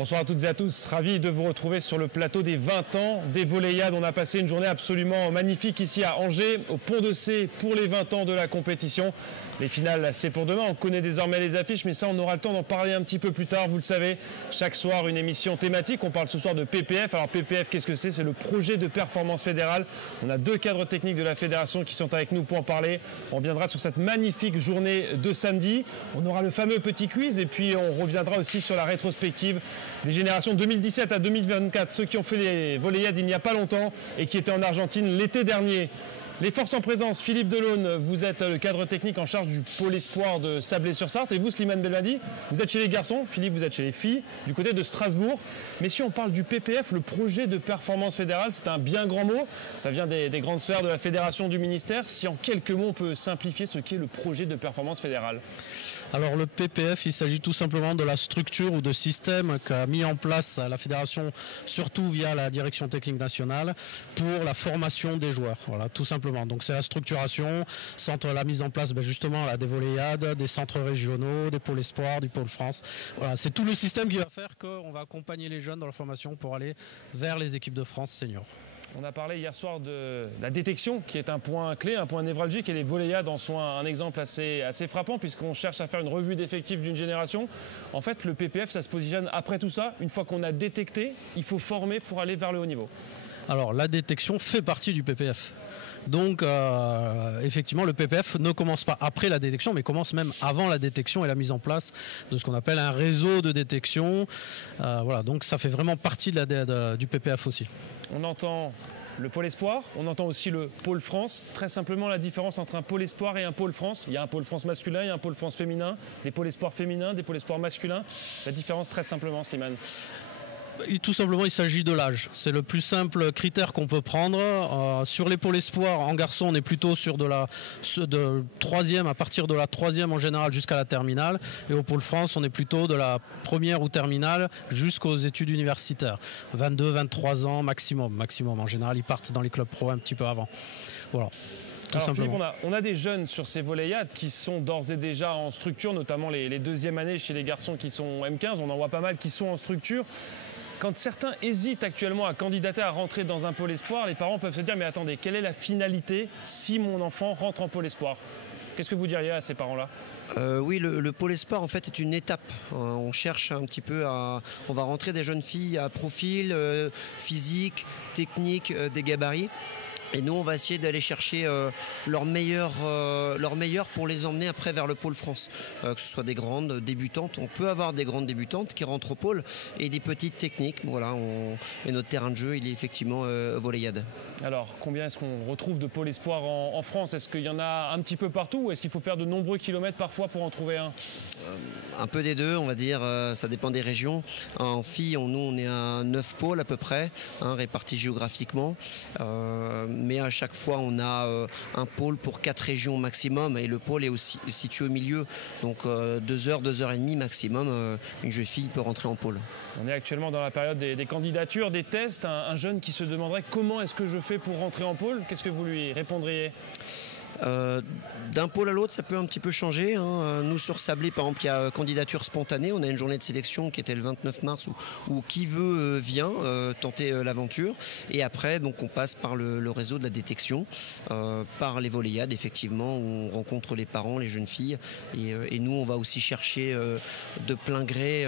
Bonsoir à toutes et à tous, ravi de vous retrouver sur le plateau des 20 ans des Volleyades. On a passé une journée absolument magnifique ici à Angers, au Pont de C pour les 20 ans de la compétition. Les finales, c'est pour demain, on connaît désormais les affiches, mais ça on aura le temps d'en parler un petit peu plus tard. Vous le savez, chaque soir une émission thématique, on parle ce soir de PPF. Alors PPF, qu'est-ce que c'est? C'est le projet de performance fédérale. On a deux cadres techniques de la fédération qui sont avec nous pour en parler. On reviendra sur cette magnifique journée de samedi. On aura le fameux petit quiz et puis on reviendra aussi sur la rétrospective des générations 2017 à 2024, ceux qui ont fait les Volleyades il n'y a pas longtemps et qui étaient en Argentine l'été dernier. Les forces en présence, Philippe Delaune, vous êtes le cadre technique en charge du pôle espoir de Sablé-sur-Sarthe. Et vous, Slimane Belmadi, vous êtes chez les garçons. Philippe, vous êtes chez les filles, du côté de Strasbourg. Messieurs, on parle du PPF, le projet de performance fédérale. C'est un bien grand mot. Ça vient des grandes sphères de la fédération, du ministère. Si en quelques mots, on peut simplifier ce qu'est le projet de performance fédérale. Alors le PPF, il s'agit tout simplement de la structure ou de système qu'a mis en place la fédération, surtout via la direction technique nationale, pour la formation des joueurs. Voilà, tout simplement. Donc c'est la structuration, centre la mise en place justement des Volleyades, des centres régionaux, des pôles espoirs, du pôle France. Voilà, c'est tout le système qui va faire qu'on va accompagner les jeunes dans la formation pour aller vers les équipes de France seniors. On a parlé hier soir de la détection qui est un point clé, un point névralgique, et les Volleyades en sont un exemple assez frappant puisqu'on cherche à faire une revue d'effectifs d'une génération. En fait, le PPF, ça se positionne après tout ça. Une fois qu'on a détecté, il faut former pour aller vers le haut niveau. Alors la détection fait partie du PPF. Donc effectivement le PPF ne commence pas après la détection mais commence même avant la détection et la mise en place de ce qu'on appelle un réseau de détection. Voilà, donc ça fait vraiment partie du PPF aussi. On entend le pôle espoir, on entend aussi le pôle France. Très simplement, la différence entre un pôle espoir et un pôle France. Il y a un pôle France masculin, il y a un pôle France féminin, des pôles espoirs féminins, des pôles espoirs masculins. La différence très simplement, Slimane. Tout simplement, il s'agit de l'âge. C'est le plus simple critère qu'on peut prendre. Sur les pôles espoirs, en garçon, on est plutôt sur de troisième, à partir de la troisième en général jusqu'à la terminale. Et au pôle France, on est plutôt de la première ou terminale jusqu'aux études universitaires. 22, 23 ans maximum. En général, ils partent dans les clubs pro un petit peu avant. Voilà. Alors Philippe, on a des jeunes sur ces Volleyades qui sont d'ores et déjà en structure, notamment les deuxièmes années chez les garçons qui sont M15. On en voit pas mal qui sont en structure. Quand certains hésitent actuellement à candidater à rentrer dans un pôle espoir, les parents peuvent se dire mais attendez, quelle est la finalité si mon enfant rentre en pôle espoir? Qu'est-ce que vous diriez à ces parents-là? Oui, le pôle espoir en fait est une étape. On cherche un petit peu on va rentrer des jeunes filles à profil physique, technique, des gabarits. Et nous, on va essayer d'aller chercher leur meilleur pour les emmener après vers le pôle France. Que ce soit des grandes débutantes. On peut avoir des grandes débutantes qui rentrent au pôle et des petites techniques. Voilà, et notre terrain de jeu, il est effectivement Volleyade. Alors, combien est-ce qu'on retrouve de pôle espoir en France? Est-ce qu'il y en a un petit peu partout ou est-ce qu'il faut faire de nombreux kilomètres parfois pour en trouver un? Un peu des deux, on va dire. Ça dépend des régions. En filles, nous, on est à 9 pôles à peu près, répartis géographiquement. Mais à chaque fois on a un pôle pour 4 régions maximum et le pôle est aussi situé au milieu, donc 2 heures, 2 heures et demie maximum, une jeune fille peut rentrer en pôle. On est actuellement dans la période des candidatures, des tests. Un jeune qui se demanderait comment est-ce que je fais pour rentrer en pôle, qu'est-ce que vous lui répondriez? D'un pôle à l'autre, ça peut un petit peu changer. Nous, sur Sablé, par exemple, il y a candidature spontanée. On a une journée de sélection qui était le 29 mars où qui veut vient tenter l'aventure. Et après, donc, on passe par le réseau de la détection, par les Volleyades, effectivement, où on rencontre les parents, les jeunes filles. Et nous, on va aussi chercher de plein gré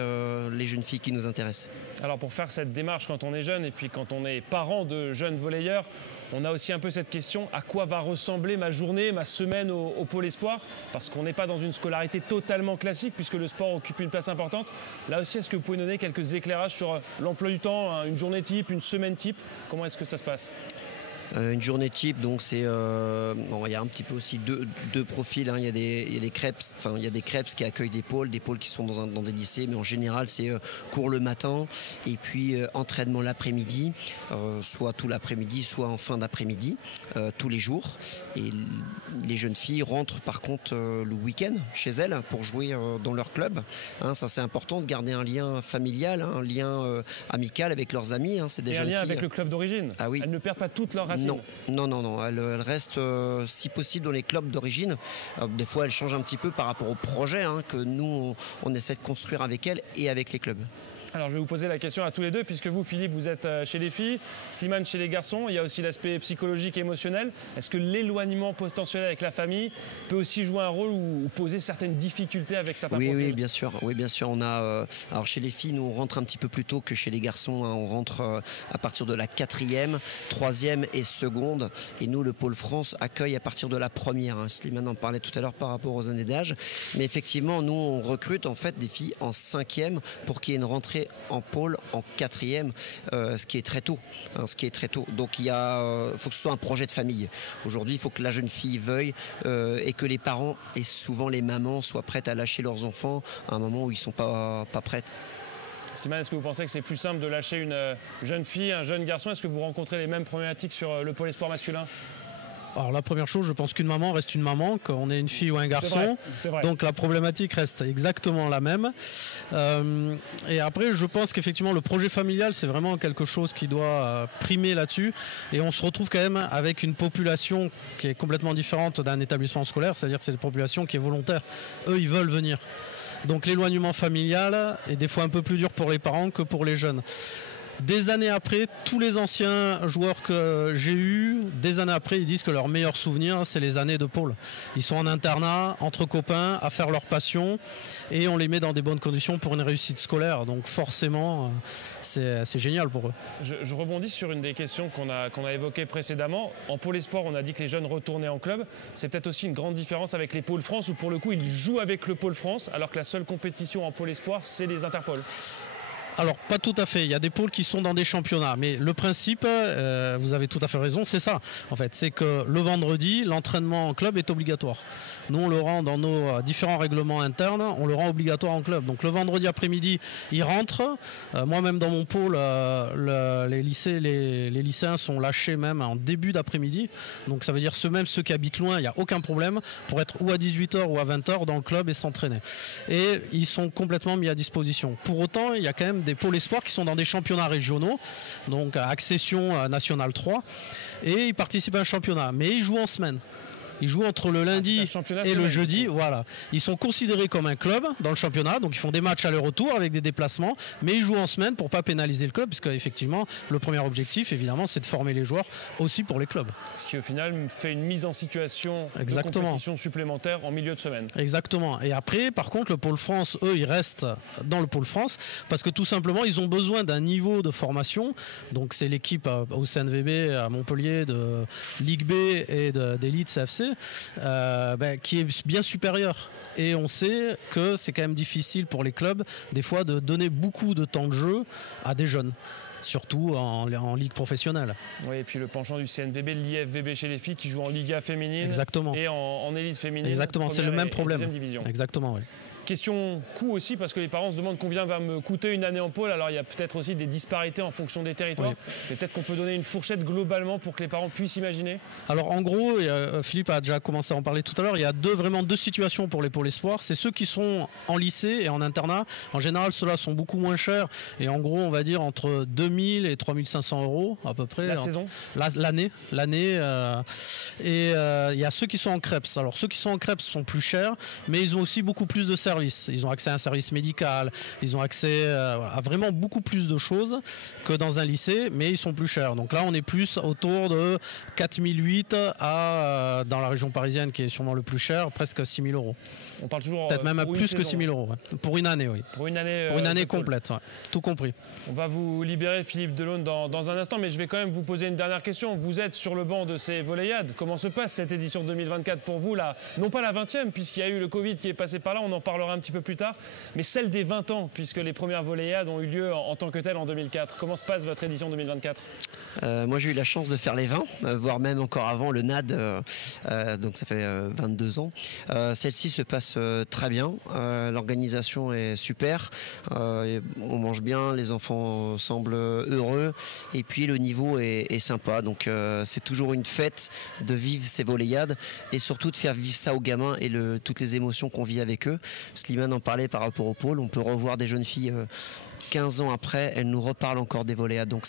les jeunes filles qui nous intéressent. Alors, pour faire cette démarche quand on est jeune et puis quand on est parent de jeunes volleyeurs, on a aussi un peu cette question, à quoi va ressembler ma journée, ma semaine au pôle espoir? Parce qu'on n'est pas dans une scolarité totalement classique puisque le sport occupe une place importante. Là aussi, est-ce que vous pouvez donner quelques éclairages sur l'emploi du temps, une journée type, une semaine type? Comment est-ce que ça se passe? Une journée type, donc c'est il y a un petit peu aussi deux profils. Il y a des crêpes, il y a des crêpes qui accueillent des pôles qui sont dans des lycées, mais en général c'est cours le matin et puis entraînement l'après-midi, soit tout l'après-midi, soit en fin d'après-midi, tous les jours. Et les jeunes filles rentrent par contre le week-end chez elles pour jouer dans leur club. Ça c'est important de garder un lien familial, un lien amical avec leurs amis. C'est des jeunes filles. Et un lien avec le club d'origine. Ah oui. Elles ne perdent pas toutes leurs racines. Non. Elle reste si possible dans les clubs d'origine. Des fois, elle change un petit peu par rapport au projet que nous, on essaie de construire avec elle et avec les clubs. Alors je vais vous poser la question à tous les deux, puisque vous, Philippe, vous êtes chez les filles, Slimane chez les garçons. Il y a aussi l'aspect psychologique et émotionnel. Est-ce que l'éloignement potentiel avec la famille peut aussi jouer un rôle ou poser certaines difficultés avec certains profils? Oui, bien sûr. Oui, bien sûr. On a, alors chez les filles, nous on rentre un petit peu plus tôt que chez les garçons. On rentre à partir de la 4e, 3e et 2e. Et nous, le pôle France accueille à partir de la 1re. Slimane en parlait tout à l'heure par rapport aux années d'âge. Mais effectivement, nous on recrute en fait des filles en 5e pour qu'il y ait une rentrée en pôle en 4e, ce qui est très tôt. Donc il faut que ce soit un projet de famille. Aujourd'hui, il faut que la jeune fille veuille et que les parents et souvent les mamans soient prêtes à lâcher leurs enfants à un moment où ils ne sont pas prêts. Slimane, est-ce que vous pensez que c'est plus simple de lâcher une jeune fille, un jeune garçon? Est-ce que vous rencontrez les mêmes problématiques sur le pôle espoir masculin? Alors la première chose, je pense qu'une maman reste une maman, qu'on ait une fille ou un garçon. C'est vrai. Donc la problématique reste exactement la même. Et après, je pense qu'effectivement, le projet familial, c'est vraiment quelque chose qui doit primer là-dessus. Et on se retrouve quand même avec une population qui est complètement différente d'un établissement scolaire. C'est-à-dire que c'est une population qui est volontaire. Eux, ils veulent venir. Donc l'éloignement familial est des fois un peu plus dur pour les parents que pour les jeunes. Des années après, tous les anciens joueurs que j'ai eus, des années après, ils disent que leur meilleur souvenir, c'est les années de pôle. Ils sont en internat, entre copains, à faire leur passion, et on les met dans des bonnes conditions pour une réussite scolaire. Donc forcément, c'est génial pour eux. Je rebondis sur une des questions qu'on a évoquées précédemment. En pôle espoir, on a dit que les jeunes retournaient en club. C'est peut-être aussi une grande différence avec les pôles France, où pour le coup, ils jouent avec le pôle France, alors que la seule compétition en pôle espoir, c'est les interpôles. Alors pas tout à fait, il y a des pôles qui sont dans des championnats, mais le principe, vous avez tout à fait raison, c'est ça en fait, c'est que le vendredi, l'entraînement en club est obligatoire. Nous on le rend dans nos différents règlements internes, on le rend obligatoire en club. Donc le vendredi après-midi, ils rentrent, moi-même dans mon pôle, les lycéens sont lâchés même en début d'après-midi, donc ça veut dire ceux qui habitent loin, il n'y a aucun problème pour être ou à 18h ou à 20h dans le club et s'entraîner. Et ils sont complètement mis à disposition. Pour autant, il y a quand même des pôles espoirs qui sont dans des championnats régionaux, donc à accession nationale 3, et ils participent à un championnat, mais ils jouent en semaine. Ils jouent entre le lundi et le jeudi. Voilà. Ils sont considérés comme un club dans le championnat, donc ils font des matchs aller-retour avec des déplacements, mais ils jouent en semaine pour ne pas pénaliser le club, puisque effectivement le premier objectif, évidemment, c'est de former les joueurs aussi pour les clubs. Ce qui au final fait une mise en situation de compétition supplémentaire en milieu de semaine. Exactement. Et après, par contre, le pôle France, eux, ils restent dans le pôle France parce que tout simplement, ils ont besoin d'un niveau de formation. Donc c'est l'équipe au CNVB à Montpellier de Ligue B et d'Elite CFC. Qui est bien supérieur. Et on sait que c'est quand même difficile pour les clubs des fois de donner beaucoup de temps de jeu à des jeunes, surtout en ligue professionnelle. Oui, et puis le penchant du CNVB, l'IFVB chez les filles qui jouent en Liga féminine. Exactement. Et en élite féminine. Exactement, c'est le même problème. Exactement, oui. Question coût aussi, parce que les parents se demandent combien va me coûter une année en pôle. Alors il y a peut-être aussi des disparités en fonction des territoires. Oui. Mais peut-être qu'on peut donner une fourchette globalement pour que les parents puissent imaginer. Alors en gros, Philippe a déjà commencé à en parler tout à l'heure, il y a vraiment deux situations pour les pôles espoirs. C'est ceux qui sont en lycée et en internat. En général, ceux-là sont beaucoup moins chers. Et en gros, on va dire entre 2000 et 3500 € à peu près. La saison L'année. Et il y a ceux qui sont en CREPS. Alors ceux qui sont en CREPS sont plus chers, mais ils ont aussi beaucoup plus de services. Ils ont accès à un service médical, ils ont accès à vraiment beaucoup plus de choses que dans un lycée, mais ils sont plus chers. Donc là, on est plus autour de 4008 à, dans la région parisienne, qui est sûrement le plus cher, presque 6000 €. On parle toujours peut-être même plus que 6000 €. Ouais. Pour une année, oui. Pour une année complète, ouais. Tout compris. On va vous libérer, Philippe Delaune, dans un instant, mais je vais quand même vous poser une dernière question. Vous êtes sur le banc de ces Volleyades. Comment se passe cette édition 2024 pour vous là? Non pas la 20e, puisqu'il y a eu le Covid qui est passé par là, on en parlera un petit peu plus tard, mais celle des 20 ans, puisque les premières Volleyades ont eu lieu en tant que telles en 2004. Comment se passe votre édition 2024? Moi j'ai eu la chance de faire les 20, voire même encore avant le NAD, donc ça fait 22 ans. Celle-ci se passe très bien, l'organisation est super, on mange bien, les enfants semblent heureux et puis le niveau est sympa, donc c'est toujours une fête de vivre ces Volleyades et surtout de faire vivre ça aux gamins et toutes les émotions qu'on vit avec eux, Slimane en parlait par rapport au pôle. On peut revoir des jeunes filles 15 ans après, elles nous reparlent encore des volleyades. Donc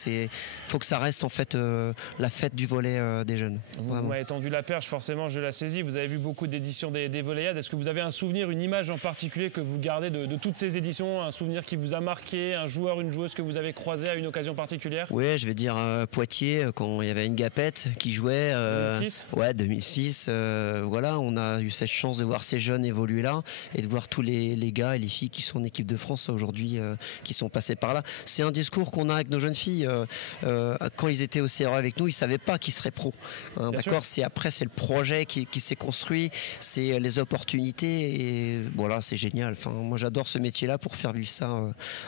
faut que ça reste en fait la fête du volley des jeunes. Vous m'avez tendu la perche, forcément je la saisis. Vous avez vu beaucoup d'éditions des volleyades. Est-ce que vous avez un souvenir, une image en particulier que vous gardez de toutes ces éditions? Un souvenir qui vous a marqué, un joueur, une joueuse que vous avez croisé à une occasion particulière? Oui, je vais dire Poitiers, quand il y avait une Gapette qui jouait. 2006 Ouais, 2006. Voilà, on a eu cette chance de voir ces jeunes évoluer là et de voir tous les gars et les filles qui sont en équipe de France aujourd'hui, qui sont passés par là. C'est un discours qu'on a avec nos jeunes filles. Quand ils étaient au CRE avec nous, ils ne savaient pas qu'ils seraient pros. Hein, d'accord. C'est le projet qui s'est construit, c'est les opportunités et voilà, c'est génial. Enfin, moi j'adore ce métier-là pour faire vivre ça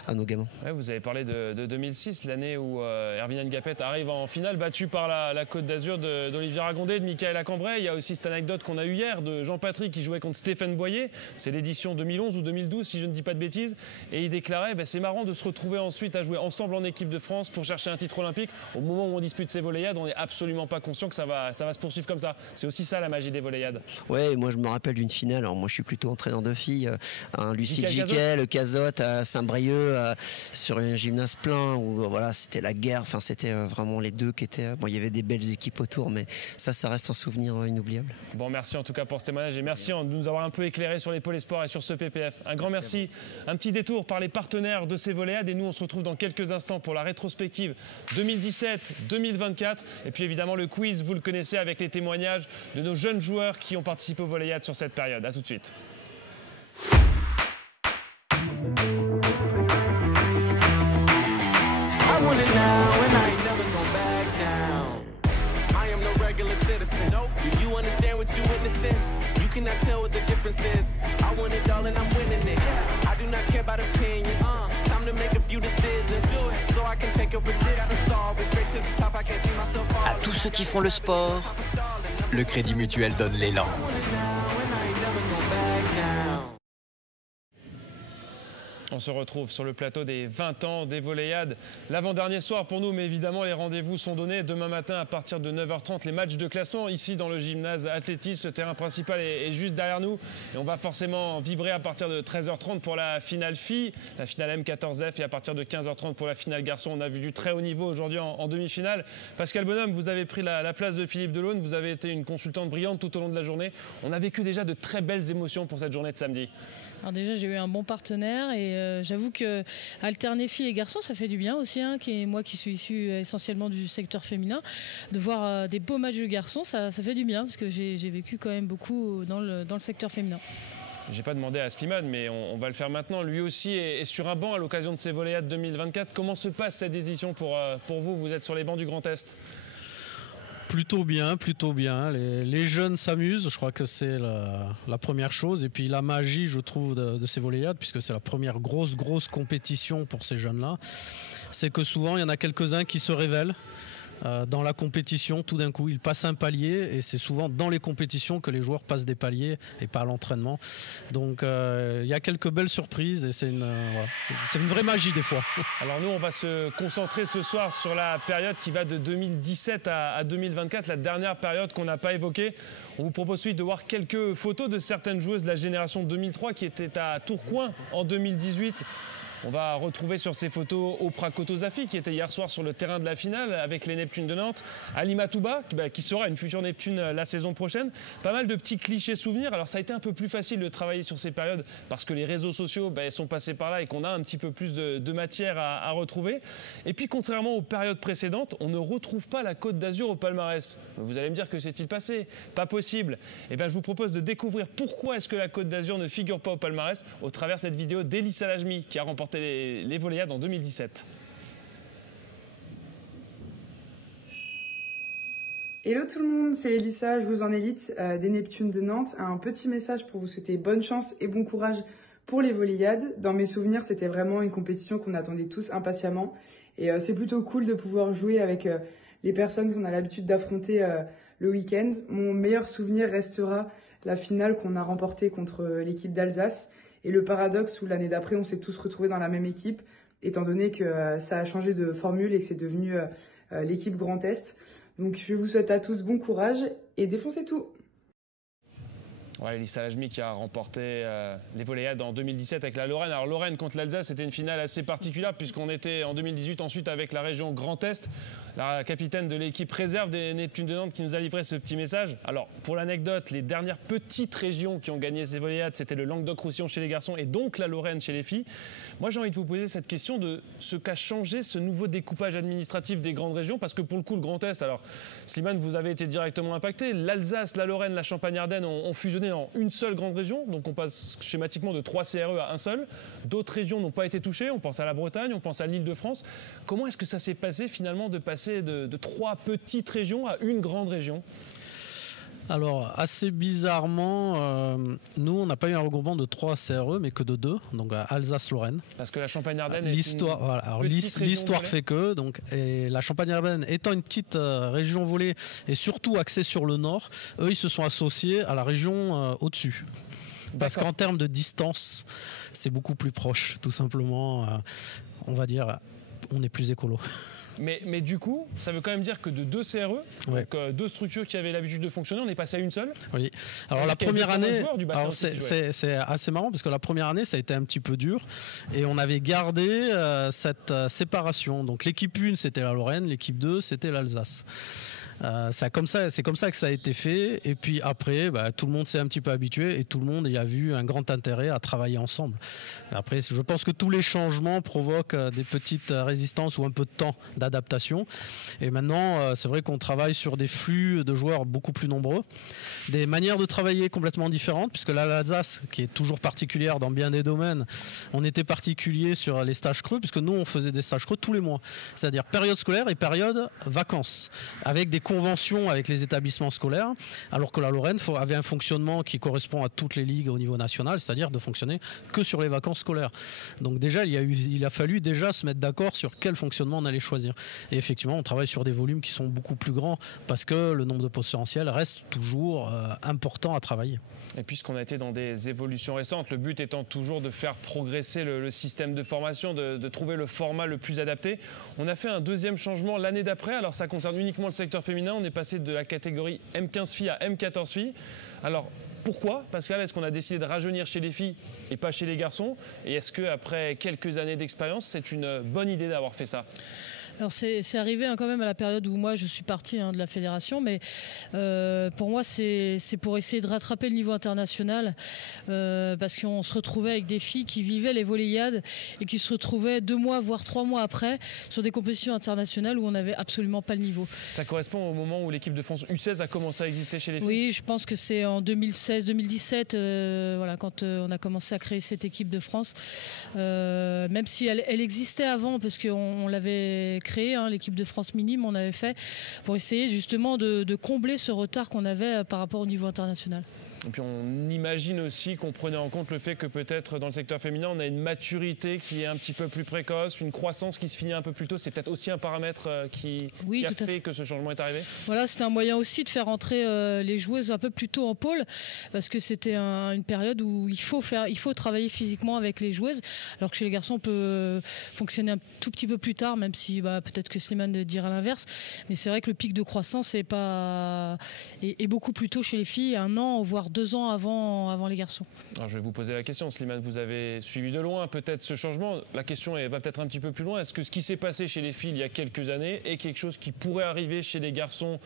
à nos gamins. Ouais, vous avez parlé de 2006, l'année où Erwin Ngapet arrive en finale, battu par la Côte d'Azur d'Olivier Ragondé, de Michaela Cambrai. Il y a aussi cette anecdote qu'on a eue hier de Jean-Patrick qui jouait contre Stéphane Boyer. C'est l'édition 2011 ou 2012 si je ne dis pas de bêtises. Et il déclarait c'est marrant de se retrouver ensuite à jouer ensemble en équipe de France pour chercher un titre olympique. Au moment où on dispute ces volleyades, on n'est absolument pas conscient que ça va se poursuivre comme ça. C'est aussi ça la magie des volleyades. Ouais, moi je me rappelle d'une finale. Alors moi je suis plutôt entraîneur de filles. Lucie Giquel, le Cazotte à Saint-Brieuc sur un gymnase plein où voilà, c'était la guerre. Enfin, c'était vraiment les deux qui étaient. Bon, il y avait des belles équipes autour, mais ça reste un souvenir inoubliable. Bon, merci en tout cas pour ce témoignage et merci de nous avoir un peu éclairé sur les pôles espoirs et sur ce PPF. Un grand merci. Un petit détour par les partenaires de ces volleyades et nous on se retrouve dans quelques instants pour la rétrospective 2017-2024 et puis évidemment le quiz, vous le connaissez, avec les témoignages de nos jeunes joueurs qui ont participé aux volleyades sur cette période. A tout de suite. Cannot tell what the difference is. I want it all and I'm winning it. I do not care about opinions. Time to make a few decisions so I can take a resistance. Always straight to the top. I can't see myself all. À tous ceux qui font le sport, le Crédit Mutuel donne l'élan. On se retrouve sur le plateau des 20 ans des volleyades. L'avant-dernier soir pour nous, mais évidemment les rendez-vous sont donnés. Demain matin à partir de 9h30, les matchs de classement ici dans le gymnase Athlétis. Le terrain principal est juste derrière nous. Et on va forcément vibrer à partir de 13h30 pour la finale filles, la finale M14F et à partir de 15h30 pour la finale garçon. On a vu du très haut niveau aujourd'hui en demi-finale. Pascal Bonhomme, vous avez pris la place de Philippe Delaune. Vous avez été une consultante brillante tout au long de la journée. On a vécu déjà de très belles émotions pour cette journée de samedi. Alors déjà j'ai eu un bon partenaire et j'avoue que alterner filles et garçons ça fait du bien aussi, moi qui suis issue essentiellement du secteur féminin, de voir des beaux matchs de garçons, ça fait du bien parce que j'ai vécu quand même beaucoup dans le secteur féminin. J'ai pas demandé à Slimane, mais on va le faire maintenant. Lui aussi est sur un banc à l'occasion de ces volleyades 2024. Comment se passe cette édition pour vous? Vous êtes sur les bancs du Grand Est. Plutôt bien. Les jeunes s'amusent, je crois que c'est la première chose. Et puis la magie, je trouve, de ces volleyades, puisque c'est la première grosse compétition pour ces jeunes-là, c'est que souvent, il y en a quelques-uns qui se révèlent. Dans la compétition, tout d'un coup, ils passent un palier et c'est souvent dans les compétitions que les joueurs passent des paliers et pas à l'entraînement. Donc il y a quelques belles surprises et c'est une vraie magie des fois. Alors nous, on va se concentrer ce soir sur la période qui va de 2017 à 2024, la dernière période qu'on n'a pas évoquée. On vous propose ensuite de voir quelques photos de certaines joueuses de la génération 2003 qui étaient à Tourcoing en 2018. On va retrouver sur ces photos Oprah Kotozafi qui était hier soir sur le terrain de la finale avec les Neptunes de Nantes. Alima Touba qui sera une future Neptune la saison prochaine. Pas mal de petits clichés souvenirs. Alors ça a été un peu plus facile de travailler sur ces périodes parce que les réseaux sociaux sont passés par là et qu'on a un petit peu plus de matière à retrouver. Et puis contrairement aux périodes précédentes, on ne retrouve pas la Côte d'Azur au palmarès. Vous allez me dire que s'est-il passé? Pas possible. Et bien je vous propose de découvrir pourquoi est-ce que la Côte d'Azur ne figure pas au palmarès au travers de cette vidéo d'Elissa Lajmi qui a remporté les volleyades en 2017. Hello tout le monde, c'est Elissa, je vous en élite des Neptunes de Nantes. Un petit message pour vous souhaiter bonne chance et bon courage pour les volleyades. Dans mes souvenirs, c'était vraiment une compétition qu'on attendait tous impatiemment. Et c'est plutôt cool de pouvoir jouer avec les personnes qu'on a l'habitude d'affronter le week-end. Mon meilleur souvenir restera la finale qu'on a remportée contre l'équipe d'Alsace. Et le paradoxe où l'année d'après, on s'est tous retrouvés dans la même équipe, étant donné que ça a changé de formule et que c'est devenu l'équipe Grand Est. Donc je vous souhaite à tous bon courage et défoncez tout. Ouais, Elissa Lajmi qui a remporté les Voléiades en 2017 avec la Lorraine. Alors Lorraine contre l'Alsace, c'était une finale assez particulière puisqu'on était en 2018 ensuite avec la région Grand Est. La capitaine de l'équipe réserve des Neptunes de Nantes qui nous a livré ce petit message. Alors pour l'anecdote, les dernières petites régions qui ont gagné ces Voléiades, c'était le Languedoc-Roussillon chez les garçons et donc la Lorraine chez les filles. Moi j'ai envie de vous poser cette question de ce qu'a changé ce nouveau découpage administratif des grandes régions, parce que pour le coup le Grand Est, alors Slimane, vous avez été directement impacté. L'Alsace, la Lorraine, la Champagne-Ardenne ont fusionné en une seule grande région, donc on passe schématiquement de 3 CRE à un seul. D'autres régions n'ont pas été touchées, on pense à la Bretagne, on pense à l'Île-de-France. Comment est-ce que ça s'est passé finalement de passer de 3 petites régions à une grande région ? Alors, assez bizarrement, nous, on n'a pas eu un regroupement de 3 CRE, mais que de 2, donc Alsace-Lorraine. Parce que la Champagne-Ardenne l'histoire fait que, donc, et la Champagne-Ardenne étant une petite région volée et surtout axée sur le nord, eux, ils se sont associés à la région au-dessus. Parce qu'en termes de distance, c'est beaucoup plus proche, tout simplement. On va dire, on est plus écolo. Mais du coup, ça veut quand même dire que de 2 CRE, ouais. donc 2 structures qui avaient l'habitude de fonctionner, on est passé à une seule. Oui. Alors la première année, c'est assez marrant parce que la première année, ça a été un petit peu dur et on avait gardé cette séparation. Donc l'équipe 1, c'était la Lorraine, l'équipe 2, c'était l'Alsace. C'est comme ça que ça a été fait, et puis après tout le monde s'est un petit peu habitué et tout le monde y a vu un grand intérêt à travailler ensemble. Après, je pense que tous les changements provoquent des petites résistances ou un peu de temps d'adaptation, et maintenant c'est vrai qu'on travaille sur des flux de joueurs beaucoup plus nombreux, des manières de travailler complètement différentes, puisque là l'Alsace, qui est toujours particulière dans bien des domaines, on était particulier sur les stages creux, puisque nous on faisait des stages creux tous les mois, c'est-à-dire période scolaire et période vacances, avec des conventions avec les établissements scolaires, alors que la Lorraine avait un fonctionnement qui correspond à toutes les ligues au niveau national, c'est-à-dire de fonctionner que sur les vacances scolaires. Donc déjà, il a fallu déjà se mettre d'accord sur quel fonctionnement on allait choisir. Et effectivement, on travaille sur des volumes qui sont beaucoup plus grands parce que le nombre de potentiels reste toujours important à travailler. Et puisqu'on a été dans des évolutions récentes, le but étant toujours de faire progresser le système de formation, de trouver le format le plus adapté, on a fait un deuxième changement l'année d'après. Alors ça concerne uniquement le secteur féminin. On est passé de la catégorie M15 filles à M14 filles. Alors pourquoi ? Pascal, est-ce qu'on a décidé de rajeunir chez les filles et pas chez les garçons ? Et est-ce qu'après quelques années d'expérience, c'est une bonne idée d'avoir fait ça ? Alors c'est arrivé quand même à la période où moi je suis partie de la fédération, mais pour moi c'est pour essayer de rattraper le niveau international, parce qu'on se retrouvait avec des filles qui vivaient les Voléiades et qui se retrouvaient 2 mois voire 3 mois après sur des compétitions internationales où on n'avait absolument pas le niveau. Ça correspond au moment où l'équipe de France U16 a commencé à exister chez les filles ? Oui, je pense que c'est en 2016-2017, voilà, quand on a commencé à créer cette équipe de France, même si elle existait avant, parce qu'on l'avait créé, l'équipe de France minime, on avait fait pour essayer justement de combler ce retard qu'on avait par rapport au niveau international. Et puis on imagine aussi qu'on prenait en compte le fait que peut-être dans le secteur féminin, on a une maturité qui est un petit peu plus précoce, une croissance qui se finit un peu plus tôt. C'est peut-être aussi un paramètre qui a fait que ce changement est arrivé ? Voilà, c'était un moyen aussi de faire entrer les joueuses un peu plus tôt en pôle, parce que c'était une période où il faut travailler physiquement avec les joueuses, alors que chez les garçons on peut fonctionner un tout petit peu plus tard, même si peut-être que Slimane dira l'inverse. Mais c'est vrai que le pic de croissance est beaucoup plus tôt chez les filles, 1 an voire 2 ans avant les garçons. Alors je vais vous poser la question, Slimane, vous avez suivi de loin peut-être ce changement. La question va peut-être un petit peu plus loin. Est-ce que ce qui s'est passé chez les filles il y a quelques années est quelque chose qui pourrait arriver chez les garçons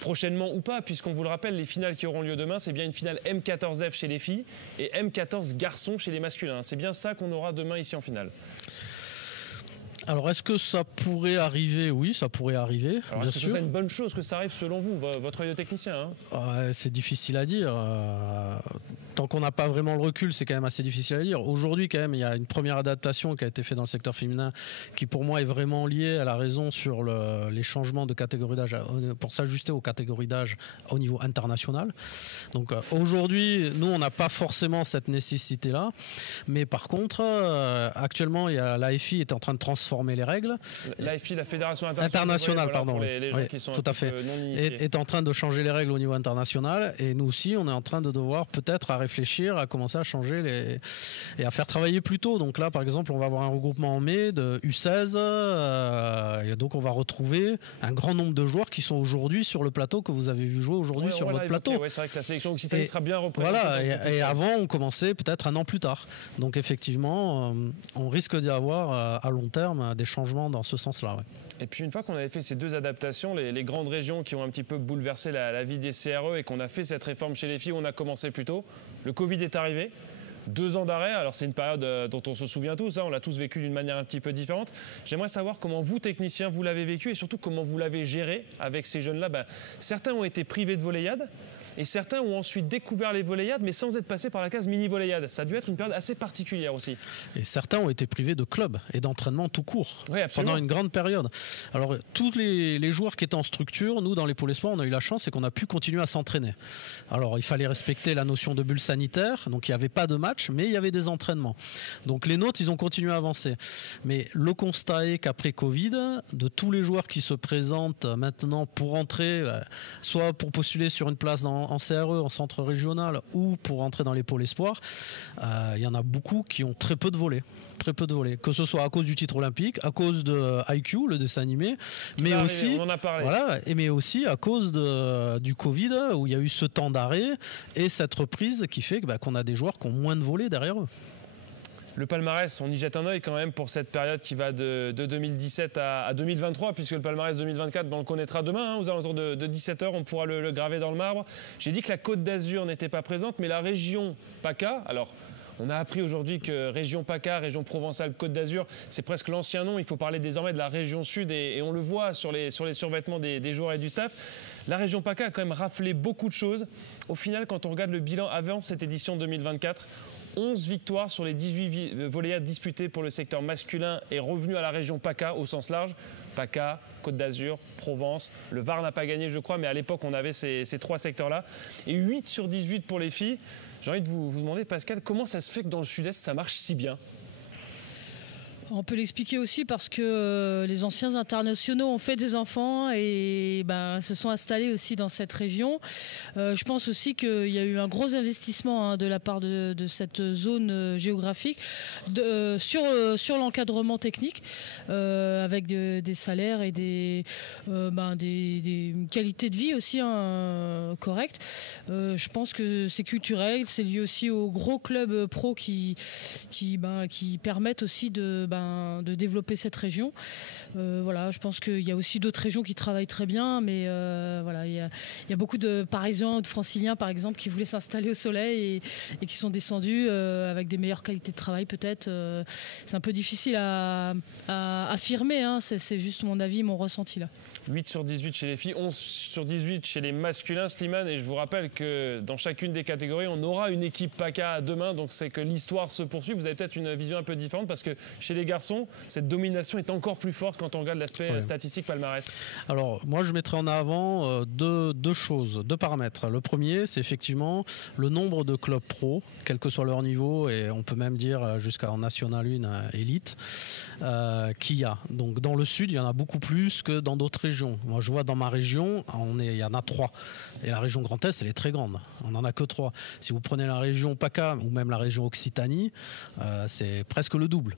prochainement ou pas, puisqu'on vous le rappelle, les finales qui auront lieu demain, c'est bien une finale M14F chez les filles et M14 garçons chez les masculins. C'est bien ça qu'on aura demain ici en finale. Alors, est-ce que ça pourrait arriver ? Oui, ça pourrait arriver. Alors, est-ce que ce serait une bonne chose que ça arrive selon vous, votre œil de technicien ? C'est difficile à dire. Tant qu'on n'a pas vraiment le recul, c'est quand même assez difficile à dire. Aujourd'hui, quand même, il y a une première adaptation qui a été faite dans le secteur féminin qui, pour moi, est vraiment liée à la raison sur les changements de catégorie d'âge pour s'ajuster aux catégories d'âge au niveau international. Donc, aujourd'hui, nous, on n'a pas forcément cette nécessité-là. Mais par contre, actuellement, l'AFI est en train de transformer les règles. L'AFI, la Fédération internationale, pardon. Pour les gens qui sont tout à fait. non initiés. Est en train de changer les règles au niveau international. Et nous aussi, on est en train de devoir peut-être réfléchir à commencer à changer et à faire travailler plus tôt. Donc là, par exemple, on va avoir un regroupement en mai de U16 et donc on va retrouver un grand nombre de joueurs qui sont aujourd'hui sur le plateau que vous avez vu jouer aujourd'hui sur votre plateau. Ouais, c'est vrai que la sélection Occitanie sera bien représentée. Voilà, et avant, on commençait peut-être un an plus tard. Donc effectivement, on risque d'y avoir à long terme des changements dans ce sens-là. Ouais. Et puis une fois qu'on avait fait ces deux adaptations, les grandes régions qui ont un petit peu bouleversé la vie des CRE et qu'on a fait cette réforme chez les filles, on a commencé plus tôt. Le Covid est arrivé. 2 ans d'arrêt, alors c'est une période dont on se souvient tous, on l'a tous vécu d'une manière un petit peu différente. J'aimerais savoir comment vous, techniciens, vous l'avez vécu et surtout comment vous l'avez géré avec ces jeunes-là. Certains ont été privés de volleyade et certains ont ensuite découvert les volleyades mais sans être passés par la case mini-volleyade. Ça a dû être une période assez particulière aussi. Et certains ont été privés de club et d'entraînement tout court pendant une grande période. Alors tous les joueurs qui étaient en structure, nous dans les pôles espoirs, on a eu la chance et qu'on a pu continuer à s'entraîner. Alors il fallait respecter la notion de bulle sanitaire, donc il n'y avait pas de match, mais il y avait des entraînements. Donc les nôtres, ils ont continué à avancer. Mais le constat est qu'après Covid, de tous les joueurs qui se présentent maintenant pour entrer, soit pour postuler sur une place en CRE, en centre régional, ou pour entrer dans les pôles espoirs, il y en a beaucoup qui ont très peu de volets. Très peu de volets, que ce soit à cause du titre olympique, à cause de IQ, le dessin animé, mais aussi, on en a parlé. Voilà, mais aussi à cause du Covid, où il y a eu ce temps d'arrêt et cette reprise qui fait qu'on a des joueurs qui ont moins de volets derrière eux. Le palmarès, on y jette un œil quand même pour cette période qui va de 2017 à 2023, puisque le palmarès 2024, on le connaîtra demain, aux alentours de 17h, on pourra le graver dans le marbre. J'ai dit que la Côte d'Azur n'était pas présente, mais la région PACA, alors on a appris aujourd'hui que région PACA, région Provence-Alpes-Côte d'Azur, c'est presque l'ancien nom, il faut parler désormais de la région Sud et on le voit sur les survêtements des joueurs et du staff. La région PACA a quand même raflé beaucoup de choses. Au final, quand on regarde le bilan avant cette édition 2024, 11 victoires sur les 18 volleyades disputées pour le secteur masculin est revenu à la région PACA au sens large. PACA, Côte d'Azur, Provence. Le Var n'a pas gagné, je crois, mais à l'époque, on avait ces 3 secteurs-là. Et 8 sur 18 pour les filles. J'ai envie de vous demander, Pascal, comment ça se fait que dans le Sud-Est, ça marche si bien ? On peut l'expliquer aussi parce que les anciens internationaux ont fait des enfants et se sont installés aussi dans cette région. Je pense aussi qu'il y a eu un gros investissement de la part de cette zone géographique sur l'encadrement technique avec des salaires et des qualités de vie aussi correctes. Je pense que c'est culturel, c'est lié aussi aux gros clubs pro qui permettent aussi de développer cette région. Je pense qu'il y a aussi d'autres régions qui travaillent très bien, mais il y a beaucoup de Parisiens, de Franciliens par exemple, qui voulaient s'installer au soleil et qui sont descendus avec des meilleures qualités de travail peut-être. C'est un peu difficile à affirmer, c'est juste mon avis, mon ressenti là. 8 sur 18 chez les filles, 11 sur 18 chez les masculins, Slimane, et je vous rappelle que dans chacune des catégories, on aura une équipe PACA demain, donc c'est que l'histoire se poursuit. Vous avez peut-être une vision un peu différente parce que chez les garçons, cette domination est encore plus forte quand on regarde l'aspect statistique palmarès. Alors moi je mettrais en avant deux paramètres. Le premier, c'est effectivement le nombre de clubs pro, quel que soit leur niveau, et on peut même dire jusqu'à en National 1 élite, qu'il y a. Donc dans le sud, il y en a beaucoup plus que dans d'autres régions. Moi je vois dans ma région, il y en a 3. Et la région Grand Est, elle est très grande. On n'en a que 3. Si vous prenez la région PACA ou même la région Occitanie, c'est presque le double.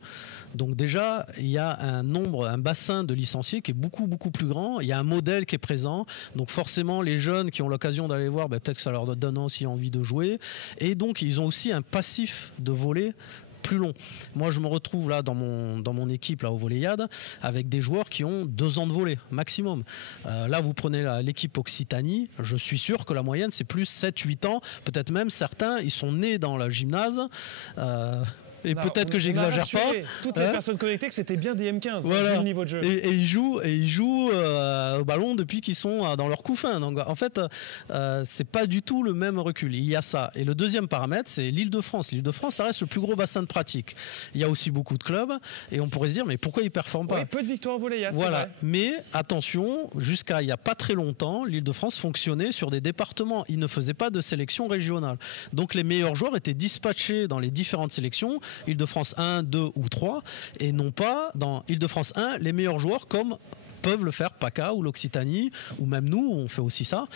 Donc déjà, il y a un bassin de licenciés qui est beaucoup, beaucoup plus grand. Il y a un modèle qui est présent. Donc forcément, les jeunes qui ont l'occasion d'aller voir, peut-être que ça leur donne aussi envie de jouer. Et donc, ils ont aussi un passif de volley plus long. Moi, je me retrouve là dans mon équipe là au volleyade avec des joueurs qui ont 2 ans de volley maximum. Là, vous prenez l'équipe Occitanie, je suis sûr que la moyenne c'est plus 7-8 ans, peut-être même certains, ils sont nés dans le gymnase. Et peut-être que j'exagère pas. Toutes les personnes connectées que c'était bien des M15, voilà. Le niveau de jeu. Et ils jouent au ballon depuis qu'ils sont dans leur couffin. Donc en fait, c'est pas du tout le même recul. Il y a ça. Et le deuxième paramètre, c'est l'Île-de-France. L'Île-de-France, ça reste le plus gros bassin de pratique. Il y a aussi beaucoup de clubs. Et on pourrait se dire, mais pourquoi ils performent pas ? Peu de victoires au volleyade. Voilà. Mais attention, jusqu'à il y a pas très longtemps, l'Île-de-France fonctionnait sur des départements. Ils ne faisaient pas de sélection régionale. Donc les meilleurs joueurs étaient dispatchés dans les différentes sélections. Île-de-France 1, 2 ou 3, et non pas dans Île-de-France 1 les meilleurs joueurs comme peuvent le faire, PACA ou l'Occitanie, ou même nous, on fait aussi ça.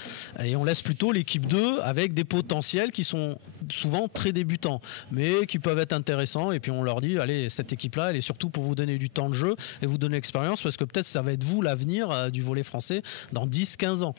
Et on laisse plutôt l'équipe 2 avec des potentiels qui sont souvent très débutants, mais qui peuvent être intéressants. Et puis on leur dit, allez, cette équipe-là, elle est surtout pour vous donner du temps de jeu et vous donner l'expérience, parce que peut-être ça va être vous l'avenir du volley français dans 10-15 ans.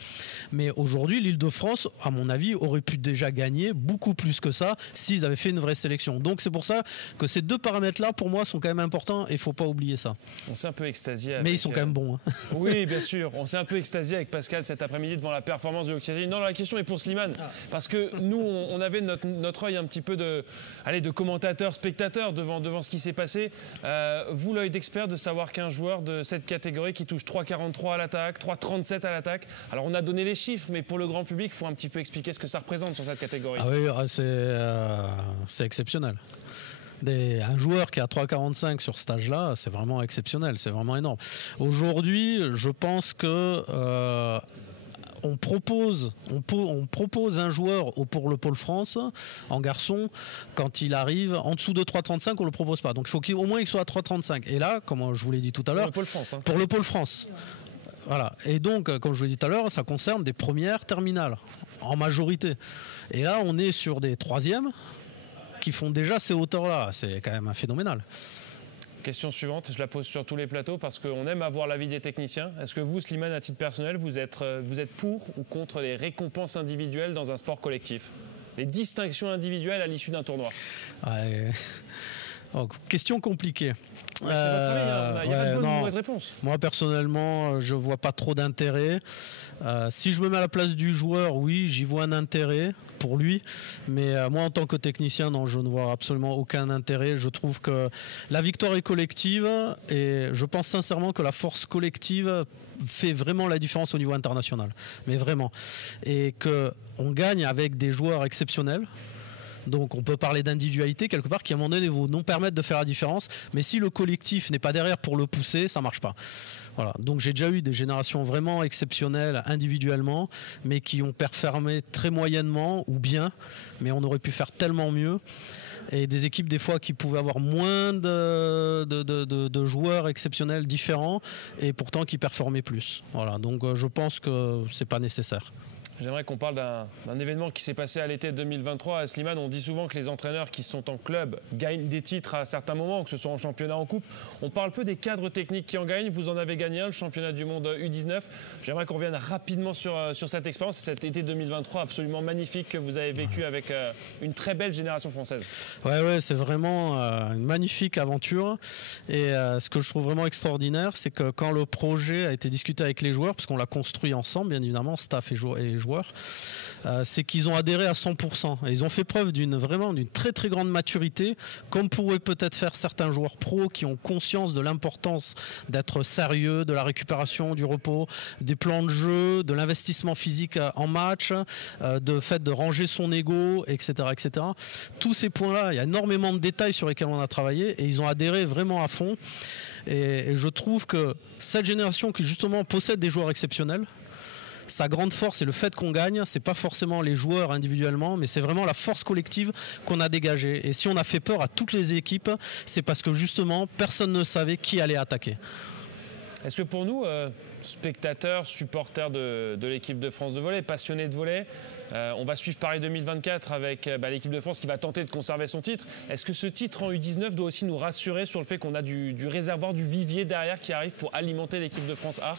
Mais aujourd'hui, l'Île-de-France, à mon avis, aurait pu déjà gagner beaucoup plus que ça s'ils avaient fait une vraie sélection. Donc c'est pour ça que ces deux paramètres-là, pour moi, sont quand même importants et il ne faut pas oublier ça. On s'est un peu extasié. Mais ils sont quand même bons. Hein. Oui, bien sûr. On s'est un peu extasié avec Pascal cet après-midi devant la performance de l'Occitanie. Non, la question est pour Slimane. Parce que nous, on avait notre œil un petit peu de commentateur, spectateur devant ce qui s'est passé. Vous, l'œil d'expert, de savoir qu'un joueur de cette catégorie qui touche 3,43 à l'attaque, 3,37 à l'attaque. Alors on a donné les chiffres, mais pour le grand public, il faut un petit peu expliquer ce que ça représente sur cette catégorie. Ah oui, c'est exceptionnel. Un joueur qui a 3,45 sur cet âge-là, c'est vraiment exceptionnel, c'est vraiment énorme. Aujourd'hui, je pense que on propose un joueur pour le Pôle France en garçon, quand il arrive en dessous de 3,35, on ne le propose pas. Donc il faut qu'au moins il soit à 3,35. Et là, comme je vous l'ai dit tout à l'heure, pour le Pôle France. Voilà. Et donc, comme je vous l'ai dit tout à l'heure, ça concerne des premières terminales, en majorité. Et là, on est sur des troisièmes qui font déjà ces hauteurs-là. C'est quand même phénoménal. Question suivante, je la pose sur tous les plateaux parce qu'on aime avoir l'avis des techniciens. Est-ce que vous, Slimane, à titre personnel, vous êtes pour ou contre les récompenses individuelles dans un sport collectif? Les distinctions individuelles à l'issue d'un tournoi? Question compliquée. C'est votre avis, il n'y a pas de bonne ou de mauvaise réponse. Moi, personnellement, je ne vois pas trop d'intérêt. Si je me mets à la place du joueur, oui, j'y vois un intérêt pour lui. Mais moi, en tant que technicien, non, je ne vois absolument aucun intérêt. Je trouve que la victoire est collective et je pense sincèrement que la force collective fait vraiment la différence au niveau international. Mais vraiment. Et qu'on gagne avec des joueurs exceptionnels. Donc on peut parler d'individualité quelque part qui à un moment donné vont nous permettre de faire la différence, mais si le collectif n'est pas derrière pour le pousser, ça ne marche pas. Voilà. Donc j'ai déjà eu des générations vraiment exceptionnelles individuellement, mais qui ont performé très moyennement ou bien, mais on aurait pu faire tellement mieux. Et des équipes des fois qui pouvaient avoir moins de joueurs exceptionnels différents et pourtant qui performaient plus. Voilà. Donc je pense que c'est pas nécessaire. J'aimerais qu'on parle d'un événement qui s'est passé à l'été 2023. À Slimane, on dit souvent que les entraîneurs qui sont en club gagnent des titres à certains moments, que ce soit en championnat, en coupe. On parle peu des cadres techniques qui en gagnent. Vous en avez gagné un, le championnat du monde U19. J'aimerais qu'on revienne rapidement sur cette expérience, cet été 2023 absolument magnifique que vous avez vécu avec une très belle génération française. Ouais, c'est vraiment une magnifique aventure. Et ce que je trouve vraiment extraordinaire, c'est que quand le projet a été discuté avec les joueurs, parce qu'on l'a construit ensemble, bien évidemment, staff et joueurs, c'est qu'ils ont adhéré à 100%. Et ils ont fait preuve d'une très très grande maturité, comme pourraient peut-être faire certains joueurs pros qui ont conscience de l'importance d'être sérieux, de la récupération, du repos, des plans de jeu, de l'investissement physique en match, de fait de ranger son ego, etc., etc. Tous ces points-là, il y a énormément de détails sur lesquels on a travaillé et ils ont adhéré vraiment à fond. Et je trouve que cette génération qui justement possède des joueurs exceptionnels, sa grande force et le fait qu'on gagne, c'est pas forcément les joueurs individuellement, mais c'est vraiment la force collective qu'on a dégagée. Et si on a fait peur à toutes les équipes, c'est parce que justement personne ne savait qui allait attaquer. Est-ce que pour nous, spectateurs, supporters de l'équipe de France de volley, passionnés de volley, on va suivre Paris 2024 avec l'équipe de France qui va tenter de conserver son titre. Est-ce que ce titre en U19 doit aussi nous rassurer sur le fait qu'on a du réservoir, du vivier derrière qui arrive pour alimenter l'équipe de France A ?